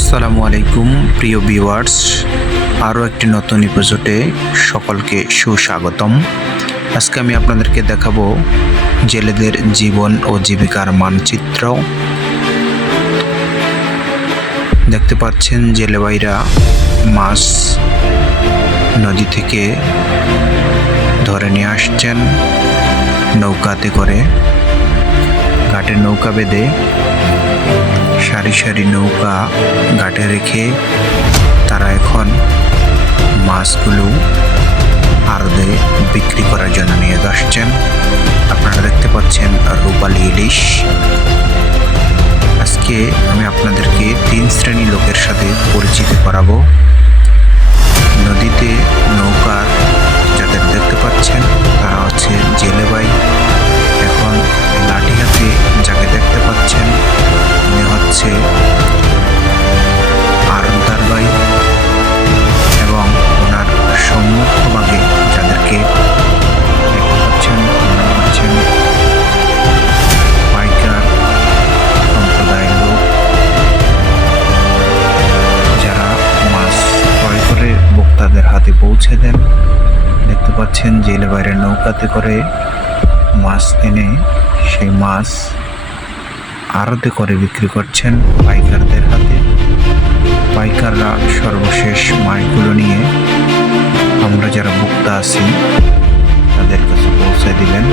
আসসালামু আলাইকুম প্রিয় ভিউয়ার্স, আরও একটি নতুন এপিসোডে সকলকে সুস্বাগতম। আজকে আমি আপনাদেরকে দেখাবো জেলেদের জীবন ও জীবিকার মানচিত্র। দেখতে পাচ্ছেন জেলে ভাইরা মাছ নদী থেকে ধরে নিয়ে আসছেন নৌকাতে করে। ঘাটে নৌকা বেঁধে সারি সারি নৌকা ঘাটে রেখে তারা এখন মাছগুলো আড়তে বিক্রি করার জন্য নিয়ে আসছেন। আপনারা দেখতে পাচ্ছেন রূপালী ইলিশ। আজকে আমি আপনাদেরকে 3 শ্রেণী লোকের সাথে পরিচিত করাবো। নদীতে নৌকা যাদের দেখতে পাচ্ছেন তারা হচ্ছে জেলে ভাই। এখন লাঠি হাতে যাকে দেখতে পাচ্ছেন উনি হচ্ছে আড়তদার ভাই, এবং ওনার সম্মুখভাগে যাদেরকে দেখতে পাচ্ছেন ওনারা হচ্ছেন পাইকার সম্প্রদায়ের লোক, যারা মাছ ক্রয় করে ভোক্তাদের হাতে পৌঁছে দেন। দেখতে পাচ্ছেন জেলে বাইরের নৌকাতে করে মাছ এনে সেই মাছ আড়তে করে বিক্রি করছেন পাইকারদের হাতে। পাইকাররা সর্বশেষ মাছগুলো নিয়ে আমরা যারা ভোক্তা আছি তাদের কাছে পৌঁছে দিলেন।